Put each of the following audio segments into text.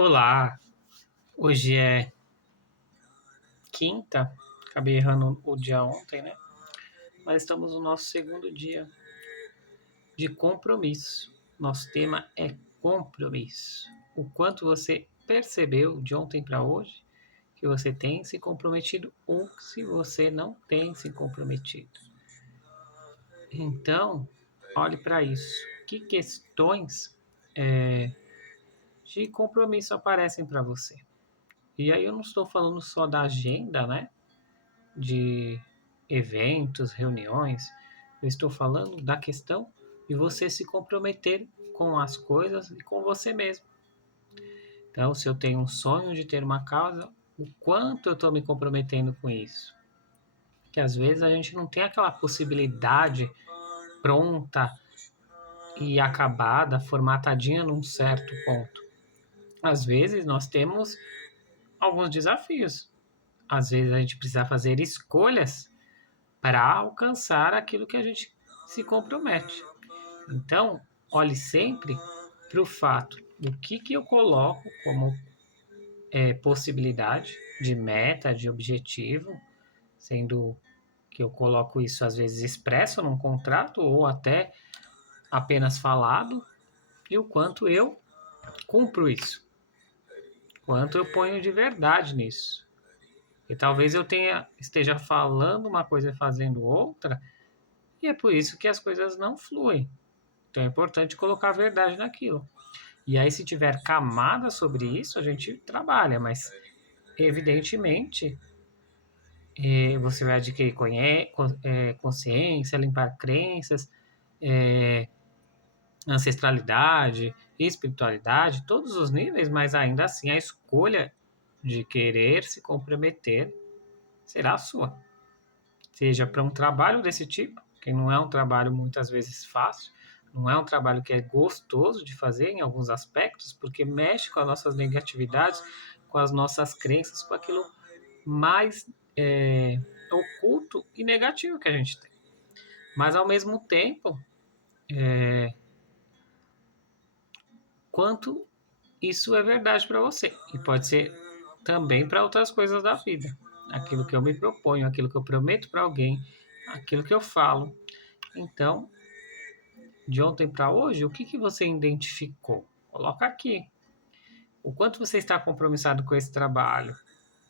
Olá, hoje é quinta, acabei errando o dia ontem, né? Mas estamos no nosso segundo dia de compromisso. Nosso tema é compromisso. O quanto você percebeu de ontem para hoje que você tem se comprometido ou se você não tem se comprometido. Então, olhe para isso. Que questões de compromisso aparecem para você? E aí eu não estou falando só da agenda, né? De eventos, reuniões. Eu estou falando da questão de você se comprometer com as coisas e com você mesmo. Então, se eu tenho um sonho de ter uma casa, o quanto eu estou me comprometendo com isso? Que às vezes a gente não tem aquela possibilidade pronta e acabada, formatadinha num certo ponto. Às vezes nós temos alguns desafios. Às vezes a gente precisa fazer escolhas para alcançar aquilo que a gente se compromete. Então, olhe sempre para o fato do que eu coloco como possibilidade de meta, de objetivo, sendo que eu coloco isso às vezes expresso num contrato ou até apenas falado, e o quanto eu cumpro isso, quanto eu ponho de verdade nisso. E talvez esteja falando uma coisa e fazendo outra, e é por isso que as coisas não fluem. Então é importante colocar a verdade naquilo. E aí, se tiver camada sobre isso, a gente trabalha, mas evidentemente você vai adquirir consciência, limpar crenças, é, ancestralidade, espiritualidade, todos os níveis, mas ainda assim a escolha de querer se comprometer será a sua. Seja para um trabalho desse tipo, que não é um trabalho muitas vezes fácil, não é um trabalho que é gostoso de fazer em alguns aspectos, porque mexe com as nossas negatividades, com as nossas crenças, com aquilo mais oculto e negativo que a gente tem. Mas ao mesmo tempo, quanto isso é verdade para você, e pode ser também para outras coisas da vida. Aquilo que eu me proponho, aquilo que eu prometo para alguém, aquilo que eu falo. Então, de ontem para hoje, o que você identificou? Coloca aqui. O quanto você está compromissado com esse trabalho,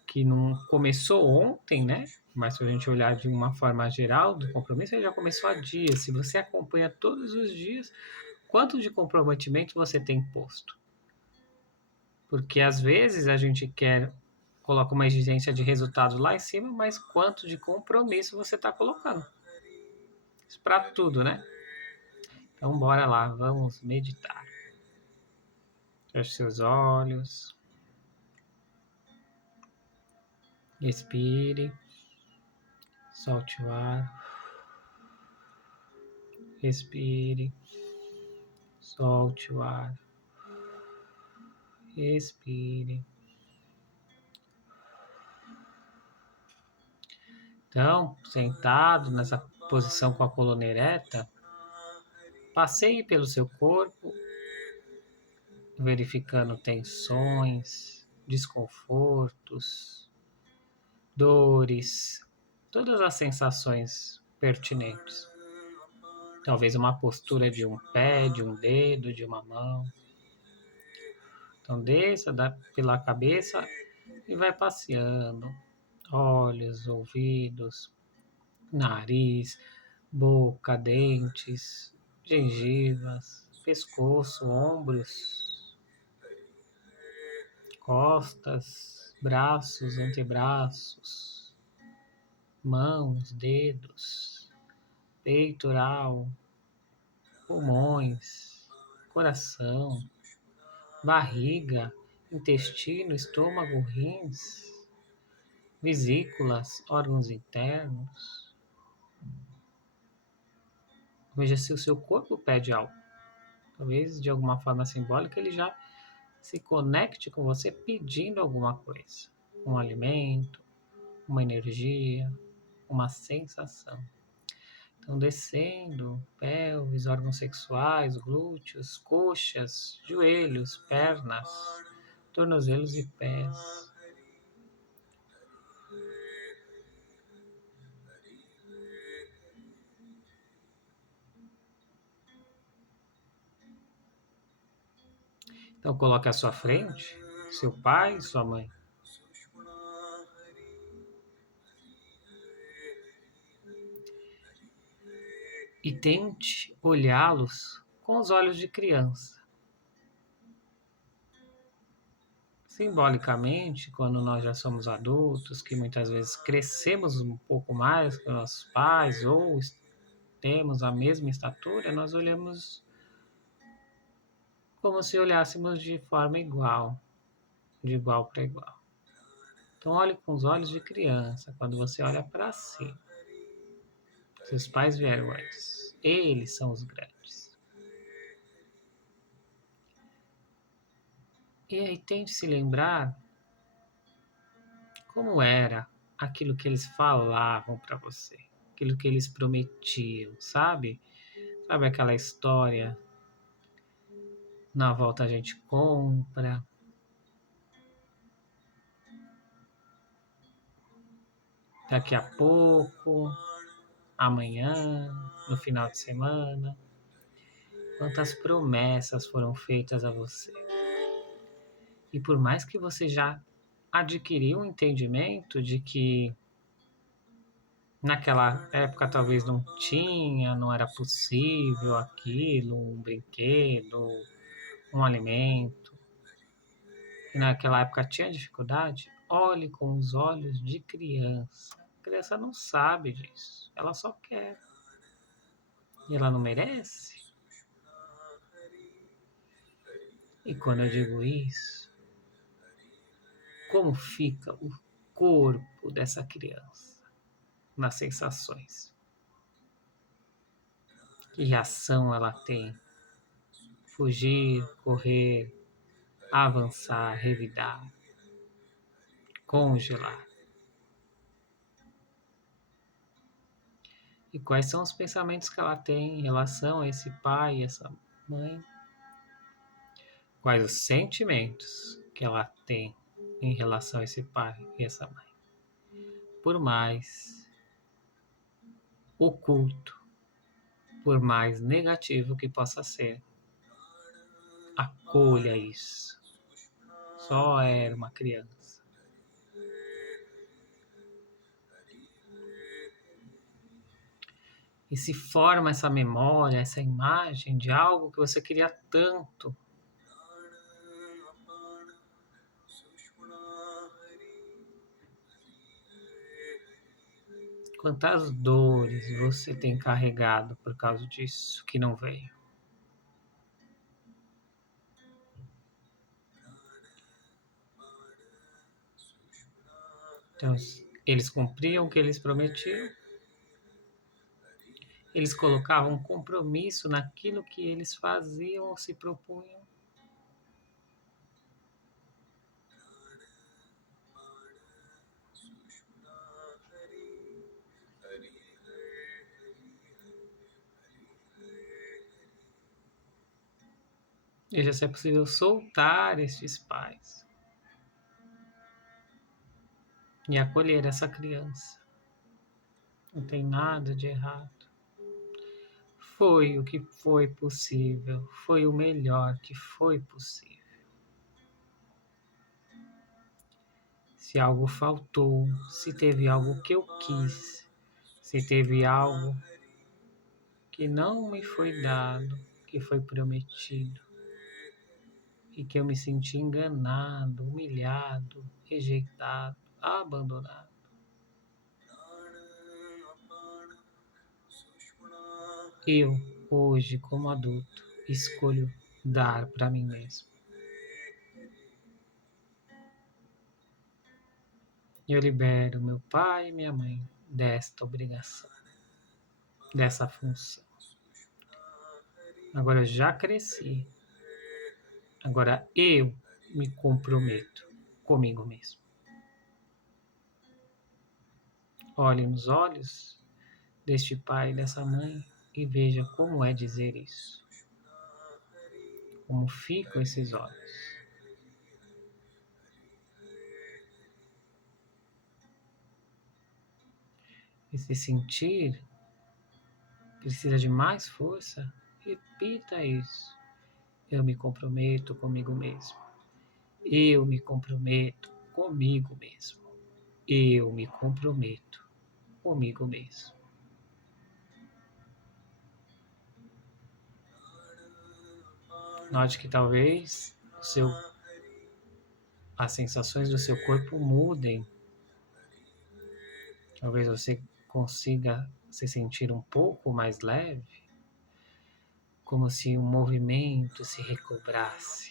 que não começou ontem, né? Mas se a gente olhar de uma forma geral do compromisso, ele já começou há dias. Se você acompanha todos os dias, quanto de comprometimento você tem posto? Porque às vezes a gente coloca uma exigência de resultado lá em cima, mas quanto de compromisso você está colocando? Isso para tudo, né? Então bora lá, vamos meditar. Feche seus olhos. Expire. Solte o ar. Respire. Solte o ar. Respire. Então, sentado nessa posição com a coluna ereta, passeie pelo seu corpo, verificando tensões, desconfortos, dores, todas as sensações pertinentes. Talvez uma postura de um pé, de um dedo, de uma mão. Então desça pela cabeça e vai passeando. Olhos, ouvidos, nariz, boca, dentes, gengivas, pescoço, ombros, costas, braços, antebraços, mãos, dedos, peitoral, pulmões, coração, barriga, intestino, estômago, rins, vesículas, órgãos internos. Veja se o seu corpo pede algo. Talvez de alguma forma simbólica ele já se conecte com você pedindo alguma coisa. Um alimento, uma energia, uma sensação. Então descendo, pelvis, órgãos sexuais, glúteos, coxas, joelhos, pernas, tornozelos e pés. Então coloque à sua frente seu pai e sua mãe. E tente olhá-los com os olhos de criança. Simbolicamente, quando nós já somos adultos, que muitas vezes crescemos um pouco mais que nossos pais ou temos a mesma estatura, nós olhamos como se olhássemos de forma igual, de igual para igual. Então olhe com os olhos de criança, quando você olha para si. Seus pais vieram antes, eles são os grandes. E aí tente se lembrar como era aquilo que eles falavam para você, aquilo que eles prometiam, sabe? Sabe aquela história, na volta a gente compra, daqui a pouco, amanhã, no final de semana. Quantas promessas foram feitas a você. E por mais que você já adquiriu um entendimento de que naquela época talvez não tinha, não era possível aquilo, um brinquedo, um alimento, e naquela época tinha dificuldade, olhe com os olhos de criança. A criança não sabe disso, ela só quer. E ela não merece? E quando eu digo isso, como fica o corpo dessa criança nas sensações? Que reação ela tem? Fugir, correr, avançar, revidar, congelar. E quais são os pensamentos que ela tem em relação a esse pai e essa mãe? Quais os sentimentos que ela tem em relação a esse pai e essa mãe? Por mais oculto, por mais negativo que possa ser, acolha isso. Só era uma criança. E se forma essa memória, essa imagem de algo que você queria tanto. Quantas dores você tem carregado por causa disso que não veio? Então, eles cumpriam o que eles prometiam, eles colocavam um compromisso naquilo que eles faziam ou se propunham. Veja se é possível soltar estes pais e acolher essa criança. Não tem nada de errado. Foi o que foi possível, foi o melhor que foi possível. Se algo faltou, se teve algo que eu quis, se teve algo que não me foi dado, que foi prometido, e que eu me senti enganado, humilhado, rejeitado, abandonado. Eu, hoje, como adulto, escolho dar para mim mesmo. Eu libero meu pai e minha mãe desta obrigação, dessa função. Agora eu já cresci. Agora eu me comprometo comigo mesmo. Olhe nos olhos deste pai e dessa mãe e veja como é dizer isso. Como ficam esses olhos. Esse sentir precisa de mais força? Repita isso. Eu me comprometo comigo mesmo. Eu me comprometo comigo mesmo. Eu me comprometo comigo mesmo. Note que talvez as sensações do seu corpo mudem. Talvez você consiga se sentir um pouco mais leve, como se um movimento se recobrasse.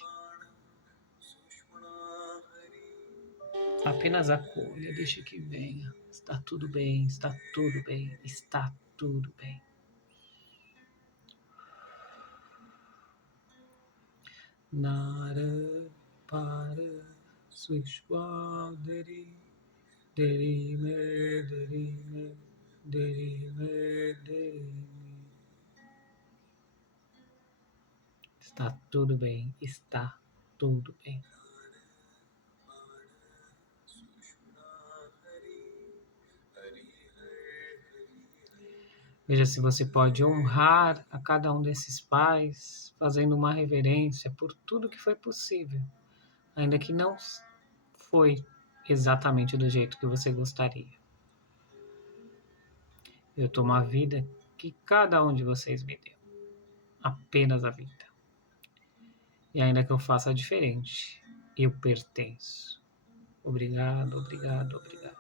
Apenas acolha, deixe que venha. Está tudo bem, está tudo bem, está tudo bem. Nara para Swishwadari Derime Derime Derime Derime. Está tudo bem, está tudo bem. Veja se você pode honrar a cada um desses pais, fazendo uma reverência por tudo que foi possível, ainda que não foi exatamente do jeito que você gostaria. Eu tomo a vida que cada um de vocês me deu, apenas a vida. E ainda que eu faça diferente, eu pertenço. Obrigado, obrigado, obrigado.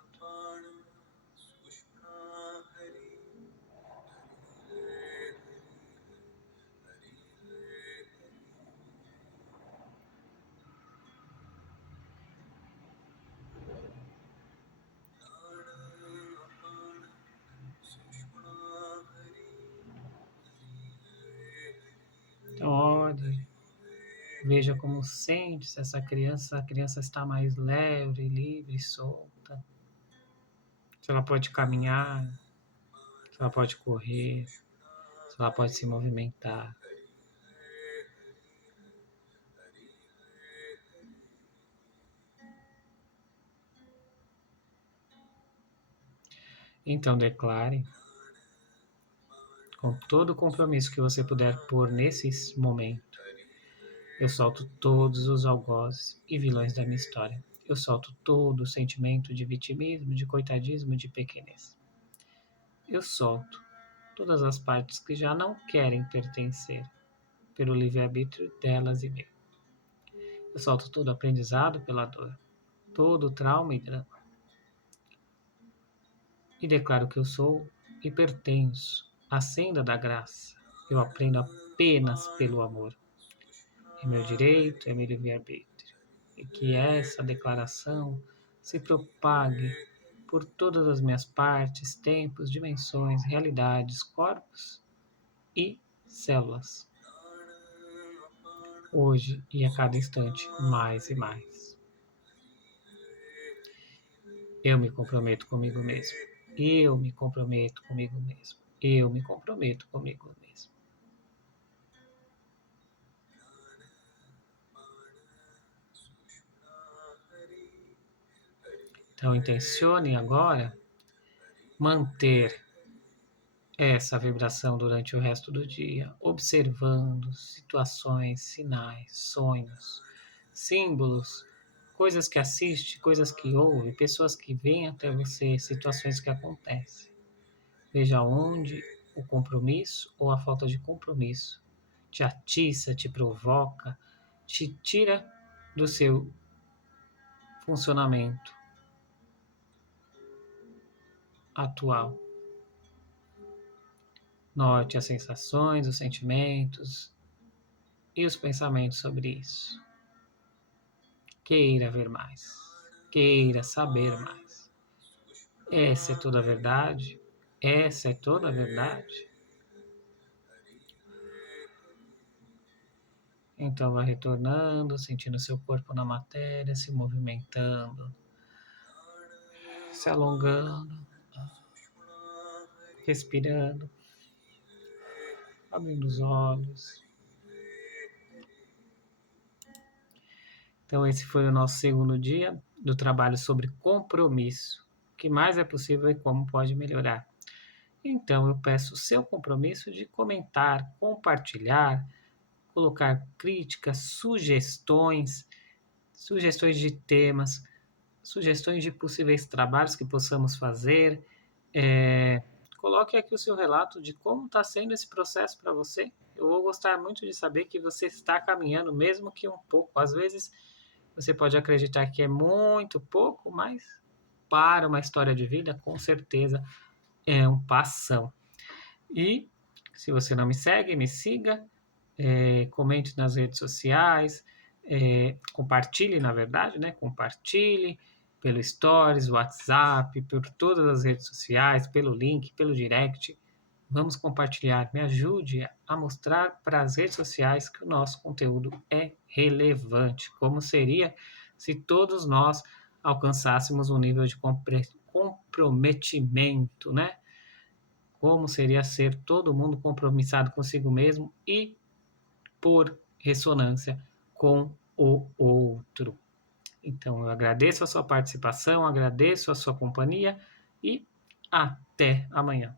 Então, olhe, veja como sente-se essa criança. A criança está mais leve, livre, solta. Se ela pode caminhar, se ela pode correr, se ela pode se movimentar. Então declare, com todo o compromisso que você puder pôr nesse momento, eu solto todos os algozes e vilões da minha história. Eu solto todo o sentimento de vitimismo, de coitadismo, de pequenez. Eu solto todas as partes que já não querem pertencer pelo livre-arbítrio delas e meu. Eu solto todo aprendizado pela dor, todo trauma e drama. E declaro que eu sou e pertenço à senda da graça. Eu aprendo apenas pelo amor. É meu direito, é meu livre-arbítrio. E que essa declaração se propague por todas as minhas partes, tempos, dimensões, realidades, corpos e células. Hoje e a cada instante, mais e mais. Eu me comprometo comigo mesmo. Eu me comprometo comigo mesmo. Eu me comprometo comigo mesmo. Então, intencione agora manter essa vibração durante o resto do dia, observando situações, sinais, sonhos, símbolos, coisas que assiste, coisas que ouve, pessoas que vêm até você, situações que acontecem. Veja onde o compromisso ou a falta de compromisso te atiça, te provoca, te tira do seu funcionamento atual. Note as sensações, os sentimentos e os pensamentos sobre isso. Queira ver mais. Queira saber mais. Essa é toda a verdade? Essa é toda a verdade? Então vai retornando, sentindo seu corpo na matéria, se movimentando, se alongando, respirando, abrindo os olhos. Então esse foi o nosso segundo dia do trabalho sobre compromisso. que mais é possível e como pode melhorar. Então, eu peço o seu compromisso de comentar, compartilhar, colocar críticas, sugestões de temas, sugestões de possíveis trabalhos que possamos fazer. É, Coloque aqui o seu relato de como está sendo esse processo para você. Eu vou gostar muito de saber que você está caminhando, mesmo que um pouco. Às vezes você pode acreditar que é muito pouco, mas para uma história de vida, com certeza é um passão. E se você não me segue, me siga, comente nas redes sociais, compartilhe, na verdade, né? Compartilhe pelo Stories, WhatsApp, por todas as redes sociais, pelo link, pelo direct. Vamos compartilhar, me ajude a mostrar para as redes sociais que o nosso conteúdo é relevante. Como seria se todos nós alcançássemos um nível de comprometimento, né? Como seria ser todo mundo compromissado consigo mesmo e, por ressonância, com o outro. Então, eu agradeço a sua participação, agradeço a sua companhia e até amanhã.